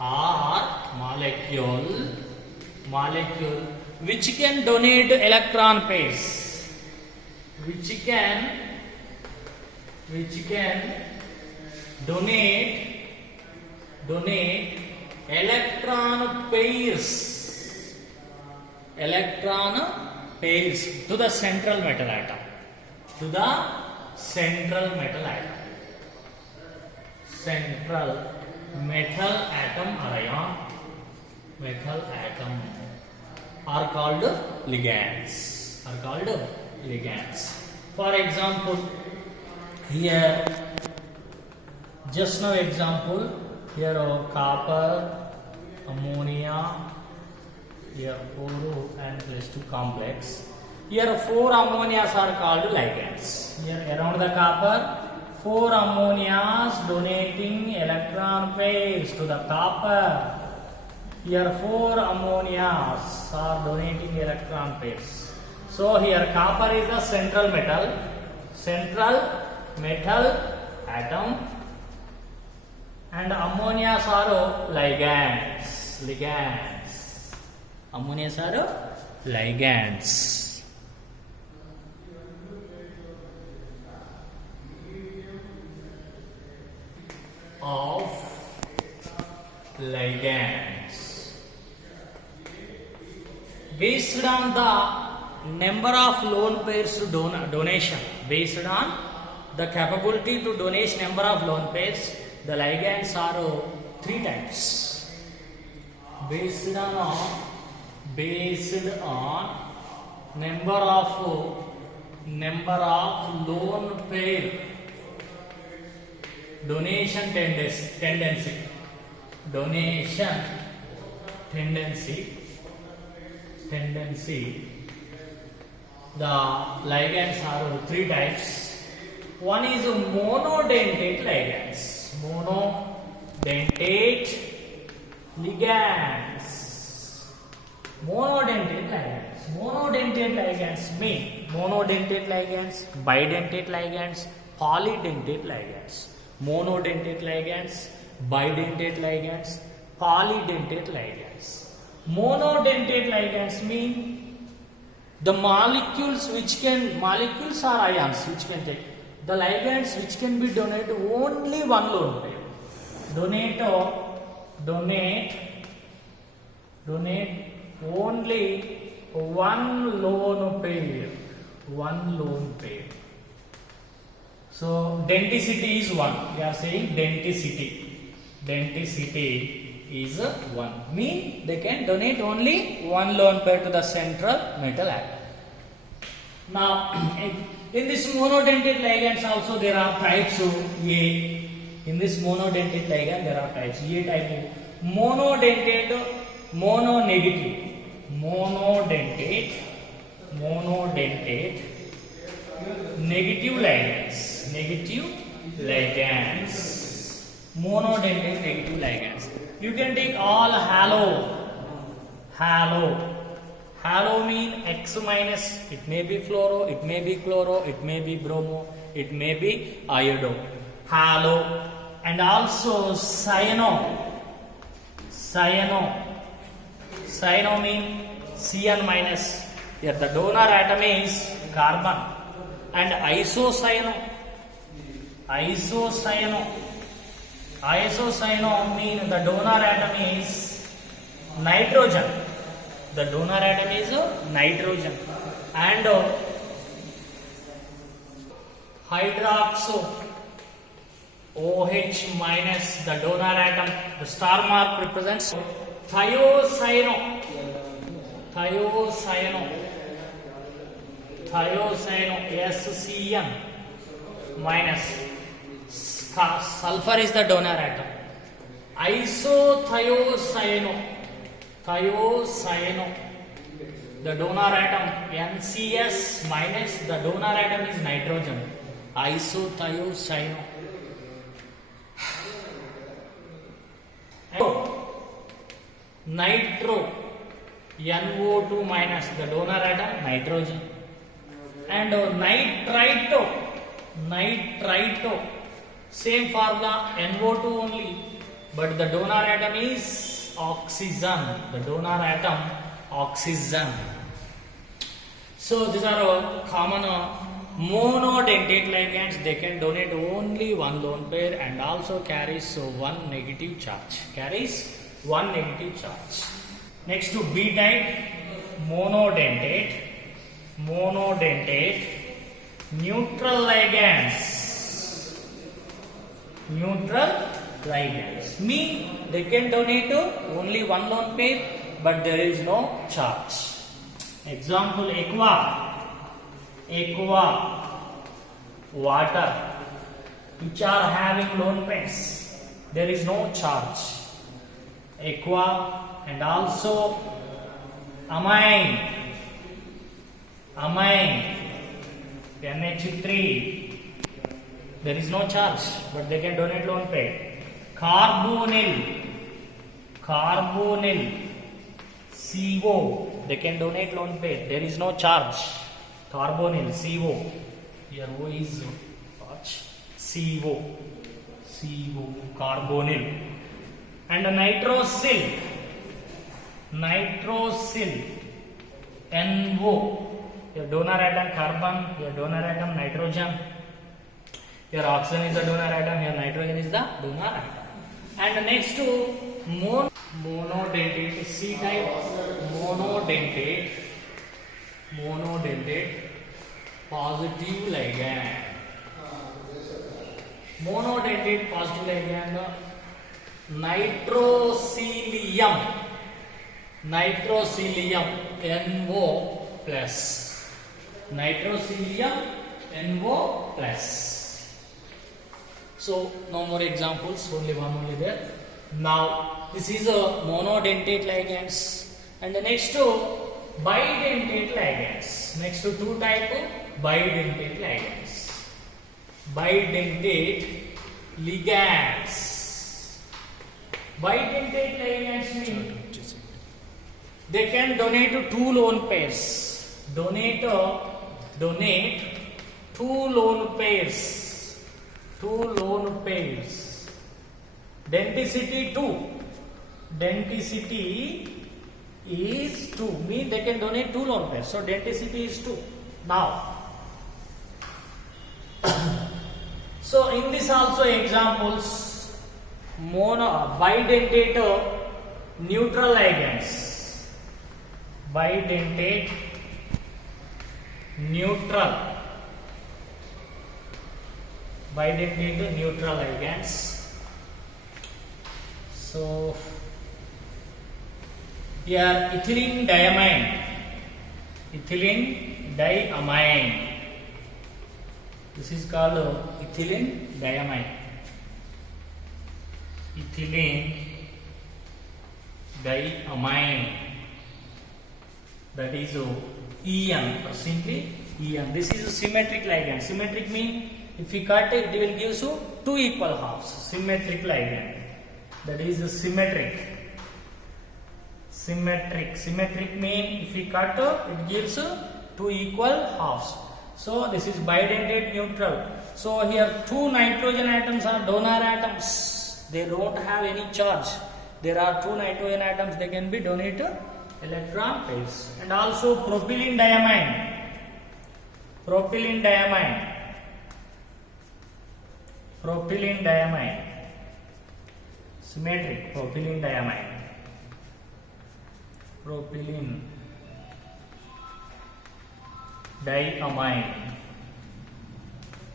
or molecule which can donate electron pairs, which can donate electron pairs to the central metal atom, central metal atom or ion, metal atom are called ligands. For example, here just now example, here copper, ammonia, here 4 and plus 2 complex. Here 4 ammonias are called ligands. Here around the copper, 4 ammonias donating electron pairs to the copper. Here 4 ammonias are donating electron pairs. So here copper is the central metal atom, and ammonias are ligands. Ammonias are ligands. Of ligands. Based on the number of lone pairs to donation, based on the capability to donate number of lone pairs, the ligands are 3 types. Based on number of lone pair donation tendency, the ligands are 3 types. One is monodentate ligands. Monodentate ligands mean monodentate ligands, bidentate ligands, polydentate ligands. Monodentate ligands, bidentate ligands, polydentate ligands. Monodentate ligands mean the molecules are ions which can take the ligands which can be donated only one lone pair. Donate only one lone pair. So denticity is 1. We are saying denticity is 1. Mean they can donate only one lone pair to the central metal atom. Now in this monodentate ligands also there are types of A. In this monodentate ligand there are types. A type monodentate, mononegative, negative ligands, monodentate negative ligands. You can take all halo mean X minus. It may be fluoro, it may be chloro, it may be bromo, it may be iodo. Halo. And also cyano mean Cn minus. Here the donor atom is carbon. And isocyano mean the donor atom is nitrogen. And hydroxo OH minus, the donor atom, the star mark represents thiocyano SCN minus. Sulfur is the donor atom. Isothiocyano, the donor atom NCS minus, the donor atom is nitrogen. Isothiocyano. Nitro NO2 minus, the donor atom nitrogen. And nitrito, same formula, NO2 only, but the donor atom is oxygen. The donor atom oxygen. So these are all common monodentate ligands. They can donate only one lone pair and also carries one negative charge. Carries one negative charge. Next to B type, monodentate. Monodentate neutral ligands. Neutral ligands mean they can donate only one lone pair, but there is no charge. Example, aqua, water, which are having lone pairs. There is no charge. Aqua and also amine, NH3. There is no charge, but they can donate lone pair. Carbonyl, CO. They can donate lone pair. There is no charge. Carbonyl, CO. Here O is charge. CO, carbonyl. And nitrosyl, NO. Your donor atom carbon, your donor atom nitrogen. Your oxygen is the donor atom, your nitrogen is the donor atom. And next to monodentate, C type, monodentate positive ligand. Monodentate positive ligand, nitrosilium, NO plus. Nitrosilium, NO plus. So no more examples, only one only there. Now this is a monodentate ligands, and the next to bidentate ligands. Next to two type of bidentate ligands. Bidentate ligands. Bidentate ligands mean they can donate two lone pairs. Donate two lone pairs. Denticity 2. Denticity is 2. Mean they can donate two lone pairs. So denticity is 2. Now, so in this also examples, bidentate neutral ligands. Bidentate neutral ligands. So here ethylene diamine. This is called ethylene diamine. That is EN, or simply EN. This is a symmetric ligand. Symmetric means if we cut it, it will give you two equal halves. Symmetric ligand. That is a symmetric. Symmetric means if we cut it gives two equal halves. So this is bidentate neutral. So here two nitrogen atoms are donor atoms. They don't have any charge. There are two nitrogen atoms. They can be donated electron pairs. And also propylene diamine. Symmetric propylene diamine.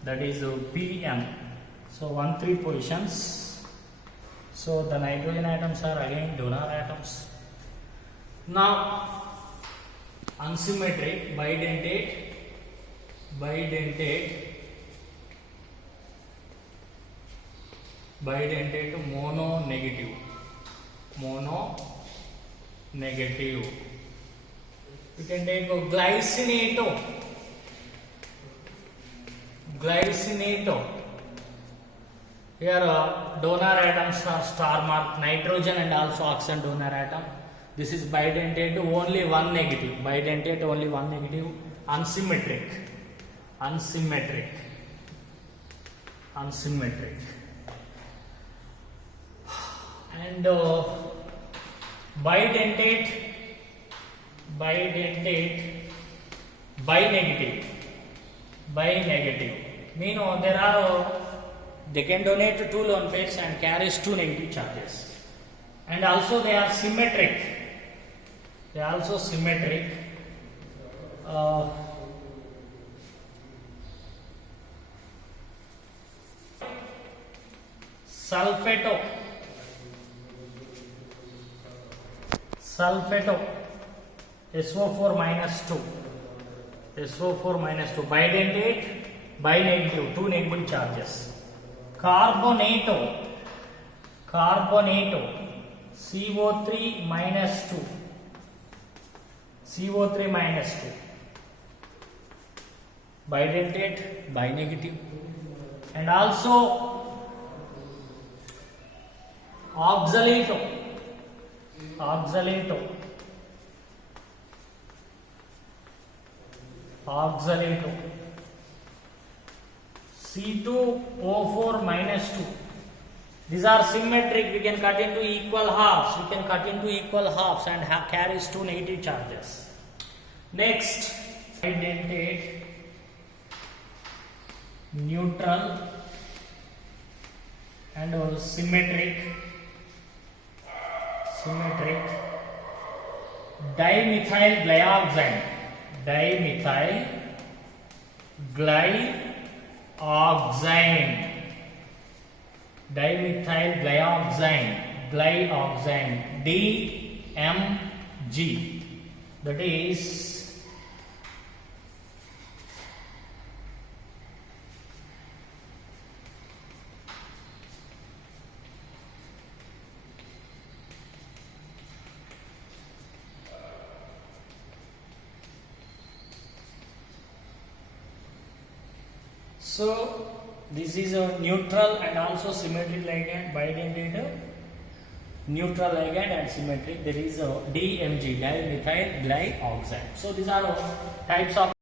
That is PM. So 1-3 positions. So the nitrogen atoms are again donor atoms. Now unsymmetric bidentate mono negative. You can take glycinato. Here donor atoms are star mark, nitrogen and also oxygen donor atom. This is bidentate, only one negative. Unsymmetric. and bidentate, bi-negative. Mean they can donate 2 lone pairs and carries 2 negative charges. And also they are symmetric. They are also symmetric. Sulfato, SO4 minus 2, bidentate, bi-negative, 2 negative charges. Carbonato, CO3 minus 2, bidentate, bi-negative. And also oxalato, C2O4 minus 2. These are symmetric. We can cut into equal halves. And carries 2 negative charges. Next, bidentate, neutral, and symmetric, dimethyl glyoxine, DMG, that is so this is a neutral and also symmetric ligand, bidentate, neutral ligand and symmetric. There is a DMG, dimethyl glyoxine. So these are types of